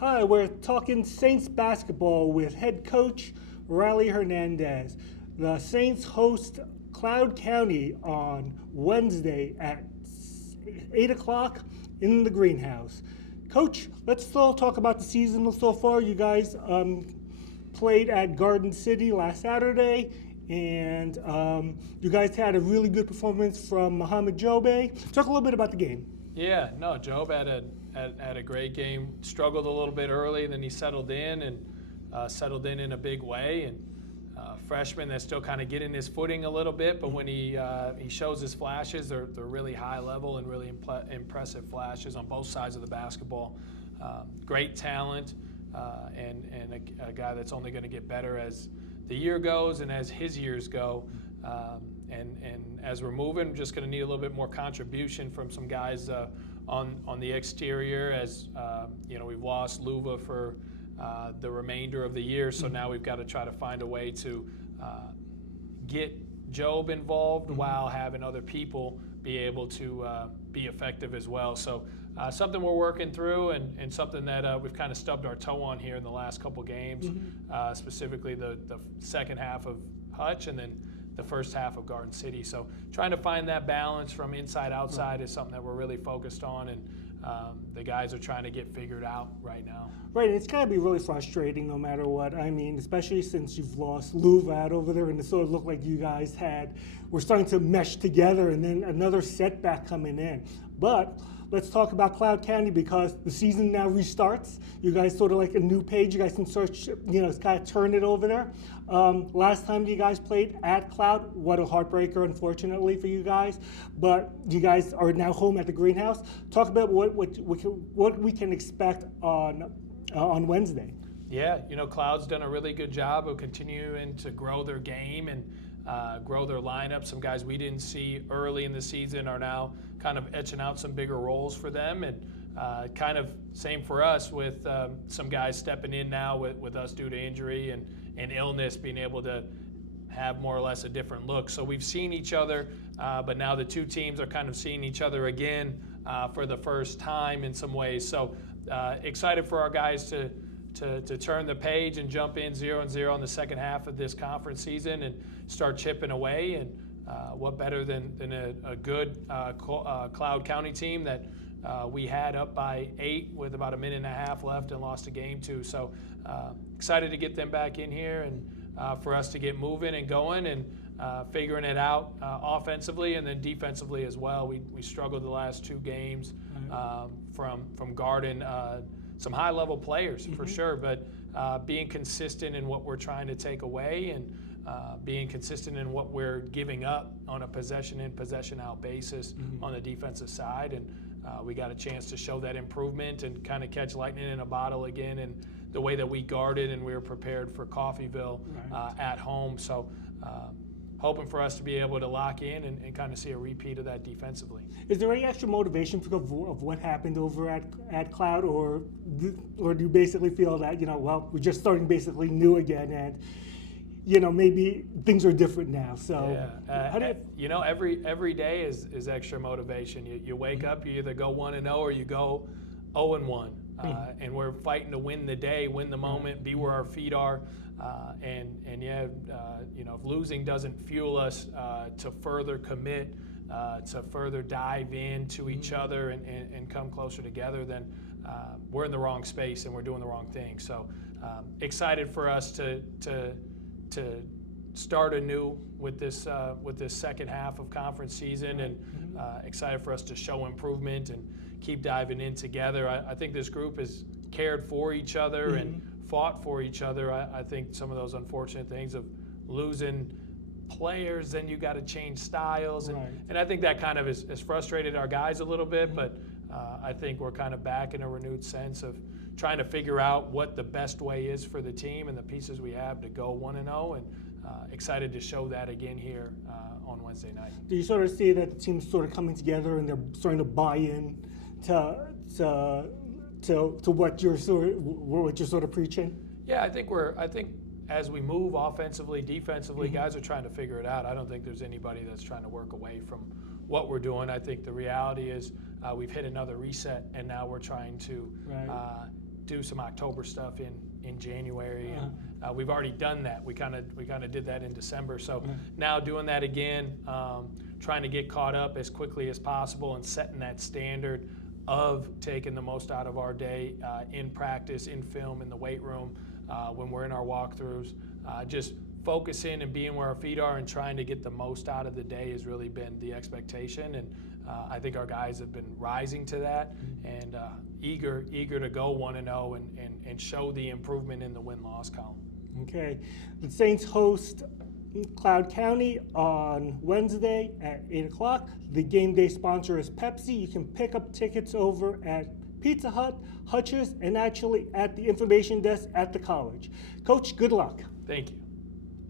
Hi, we're talking Saints basketball with head coach Riley Hernandez. The Saints host Cloud County on Wednesday at 8 o'clock in the greenhouse. Coach, let's all talk about the season so far. You guys played at Garden City last Saturday, and you guys had a really good performance from Mohamed Jobe. Talk a little bit about the game. Yeah, no, Job had a great game. Struggled a little bit early, then he settled in and settled in a big way. And freshman that's still kind of getting his footing a little bit, but when he shows his flashes, they're really high level and really impressive flashes on both sides of the basketball. Great talent and a guy that's only going to get better as the year goes and as his years go. And as we're moving, just going to need a little bit more contribution from some guys on the exterior. As we've lost Luva for the remainder of the year, so now we've got to try to find a way to get Job involved while having other people be able to be effective as well. So something we're working through and something that we've kind of stubbed our toe on here in the last couple games, specifically the second half of Hutch and then the first half of Garden City. So trying to find that balance from inside outside is something that we're really focused on, and the guys are trying to get figured out right now. Right, it's got to be really frustrating no matter what. I mean, especially since you've lost Louvat over there, and it sort of looked like you guys were starting to mesh together, and then another setback coming in. But let's talk about Cloud County because the season now restarts. You guys sort of like a new page. You guys can start, kind of turn it over there. Last time you guys played at Cloud, what a heartbreaker, unfortunately, for you guys. But you guys are now home at the greenhouse. Talk about what we can expect on Wednesday. Yeah, Cloud's done a really good job of continuing to grow their game and grow their lineup. Some guys we didn't see early in the season are now kind of etching out some bigger roles for them, and kind of same for us with some guys stepping in now with us due to injury and illness, being able to have more or less a different look. So we've seen each other, but now the two teams are kind of seeing each other again for the first time in some ways. So excited for our guys to turn the page and jump in 0-0 in the second half of this conference season and start chipping away. And what better than a good Cloud County team that we had up by 8 with about a minute and a half left and lost a game to. So excited to get them back in here and for us to get moving and going and figuring it out offensively and then defensively as well. We struggled the last 2 games from Garden. Some high-level players for sure, but being consistent in what we're trying to take away and being consistent in what we're giving up on a possession in, possession out basis on the defensive side. And we got a chance to show that improvement and kind of catch lightning in a bottle again and the way that we guarded and we were prepared for Coffeyville at home. So hoping for us to be able to lock in and kind of see a repeat of that defensively. Is there any extra motivation because of what happened over at Cloud, or do you basically feel that, we're just starting basically new again and, maybe things are different now? So yeah. Every day is extra motivation. You wake up, you either go 1-0 or you go 0-1. And we're fighting to win the day, win the moment, be where our feet are. If losing doesn't fuel us to further commit, to further dive into each other and come closer together, then we're in the wrong space and we're doing the wrong thing. So excited for us to start anew with this second half of conference season, and excited for us to show improvement and keep diving in together. I think this group has cared for each other and fought for each other. I think some of those unfortunate things of losing players, then you got to change styles, and I think that kind of has frustrated our guys a little bit, but I think we're kind of back in a renewed sense of trying to figure out what the best way is for the team and the pieces we have to go 1-0, and excited to show that again here on Wednesday night. Do you sort of see that the team's sort of coming together and they're starting to buy in to what you're sort of preaching? Yeah, I think as we move offensively, defensively, guys are trying to figure it out. I don't think there's anybody that's trying to work away from what we're doing. I think the reality is we've hit another reset, and now we're trying to do some October stuff in January. And we've already done that. We kind of did that in December. So now doing that again, trying to get caught up as quickly as possible and setting that standard of taking the most out of our day in practice, in film, in the weight room, when we're in our walkthroughs. Just focusing and being where our feet are and trying to get the most out of the day has really been the expectation. And I think our guys have been rising to that and eager to go 1-0 and show the improvement in the win-loss column. Okay. The Saints host Cloud County on Wednesday at 8 o'clock. The game day sponsor is Pepsi. You can pick up tickets over at Pizza Hut, Hutch's, and actually at the information desk at the college. Coach, good luck. Thank you.